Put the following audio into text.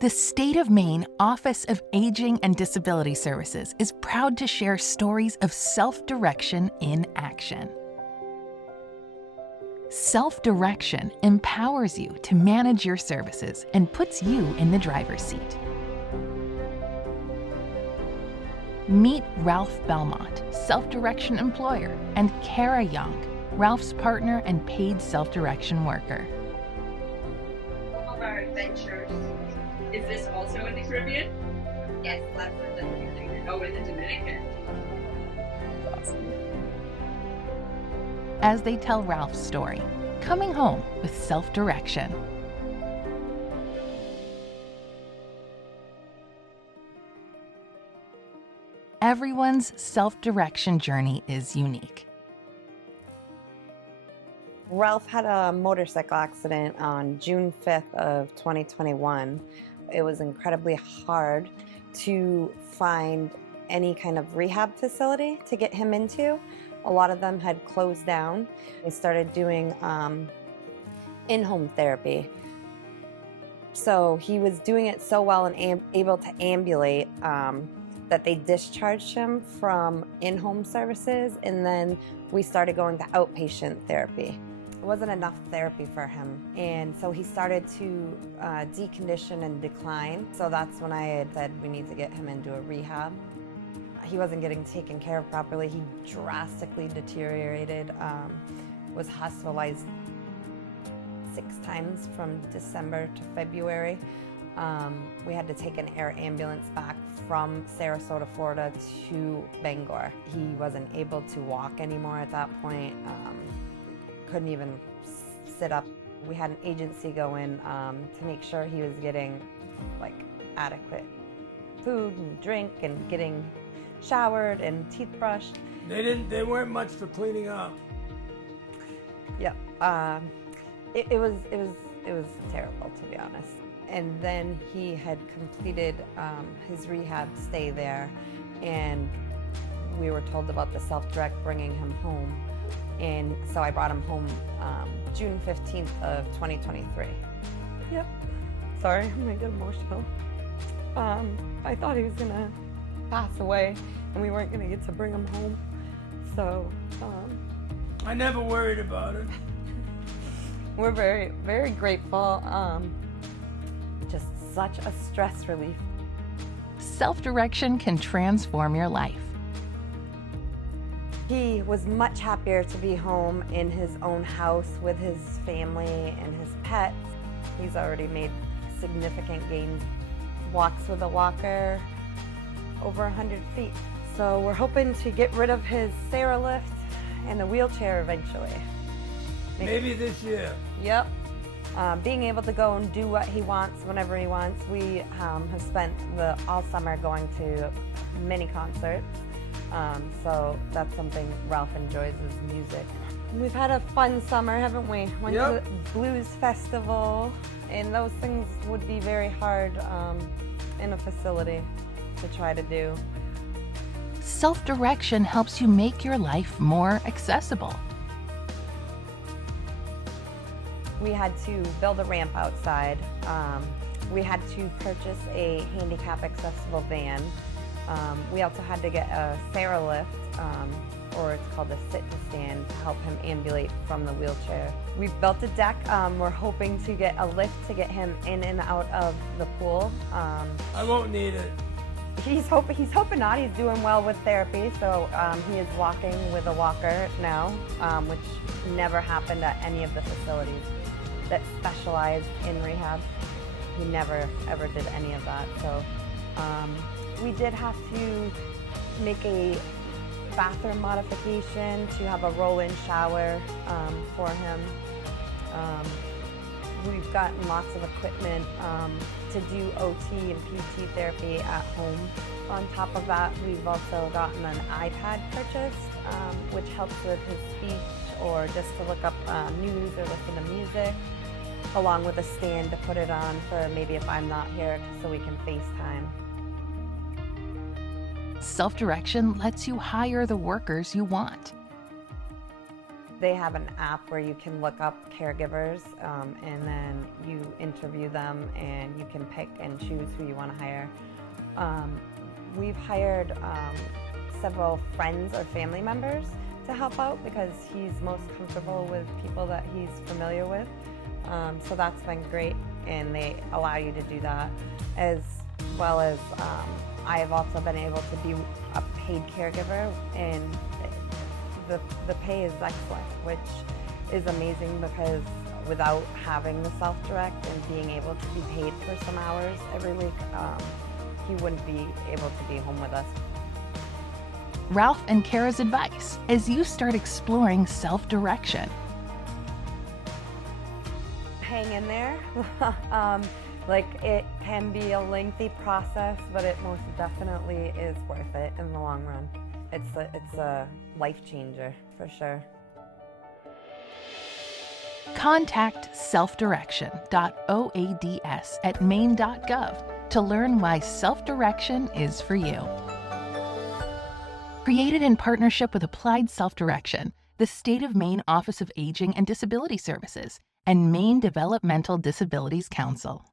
The State of Maine Office of Aging and Disability Services is proud to share stories of self-direction in action. Self-direction empowers you to manage your services and puts you in the driver's seat. Meet Ralph Belmont, self-direction employer, and Kara Young, Ralph's partner and paid self-direction worker. All of our adventures. Is this also in the Caribbean? Yes, that's in the Dominican. Oh, in the Dominican. Awesome. As they tell Ralph's story, coming home with self-direction. Everyone's self-direction journey is unique. Ralph had a motorcycle accident on June 5th of 2021. It was incredibly hard to find any kind of rehab facility to get him into. A lot of them had closed down. We started doing in-home therapy. So he was doing it so well and able to ambulate that they discharged him from in-home services, and then we started going to outpatient therapy. It wasn't enough therapy for him, and so he started to decondition and decline. So that's when I had said we need to get him into a rehab. He wasn't getting taken care of properly. He drastically deteriorated, was hospitalized 6 times from December to February. We had to take an air ambulance back from Sarasota, Florida to Bangor. He wasn't able to walk anymore at that point. Couldn't even sit up. We had an agency go in to make sure he was getting like adequate food and drink and getting showered and teeth brushed. They weren't much for cleaning up. Yep. It was terrible, to be honest. And then he had completed his rehab stay there, and we were told about the self-direct bringing him home. And so I brought him home June 15th of 2023. Yep. Sorry, I'm gonna get emotional. I thought he was gonna pass away and we weren't gonna get to bring him home. So, I never worried about it. We're very, very grateful. Just such a stress relief. Self-direction can transform your life. He was much happier to be home in his own house with his family and his pets. He's already made significant gains. Walks with a walker over 100 feet. So we're hoping to get rid of his Sarah and the wheelchair eventually. Maybe this year. Yep. Being able to go and do what he wants whenever he wants. We have spent all summer going to many concerts. So that's something Ralph enjoys, is music. We've had a fun summer, haven't we? Went to the Blues Festival, and those things would be very hard in a facility to try to do. Self-direction helps you make your life more accessible. We had to build a ramp outside. We had to purchase a handicap accessible van. We also had to get a Sarah lift, or it's called a sit-to-stand, to help him ambulate from the wheelchair. We've built a deck. We're hoping to get a lift to get him in and out of the pool. I won't need it. He's hoping not. He's doing well with therapy, so he is walking with a walker now, which never happened at any of the facilities that specialize in rehab. He never ever did any of that. So we did have to make a bathroom modification to have a roll-in shower for him. We've gotten lots of equipment to do OT and PT therapy at home. On top of that, we've also gotten an iPad purchased, which helps with his speech or just to look up news or listen to music, along with a stand to put it on for maybe if I'm not here so we can FaceTime. Self-direction lets you hire the workers you want. They have an app where you can look up caregivers and then you interview them and you can pick and choose who you want to hire. We've hired several friends or family members to help out because he's most comfortable with people that he's familiar with. So that's been great, and they allow you to do that. As well as I have also been able to be a paid caregiver, and the pay is excellent, which is amazing because without having the self-direct and being able to be paid for some hours every week, he wouldn't be able to be home with us. Ralph and Kara's advice as you start exploring self-direction. Hang in there. Like, it can be a lengthy process, but it most definitely is worth it in the long run. It's a life changer for sure. Contact selfdirection.oads@maine.gov to learn why self-direction is for you. Created in partnership with Applied Self-Direction, the State of Maine Office of Aging and Disability Services, and Maine Developmental Disabilities Council.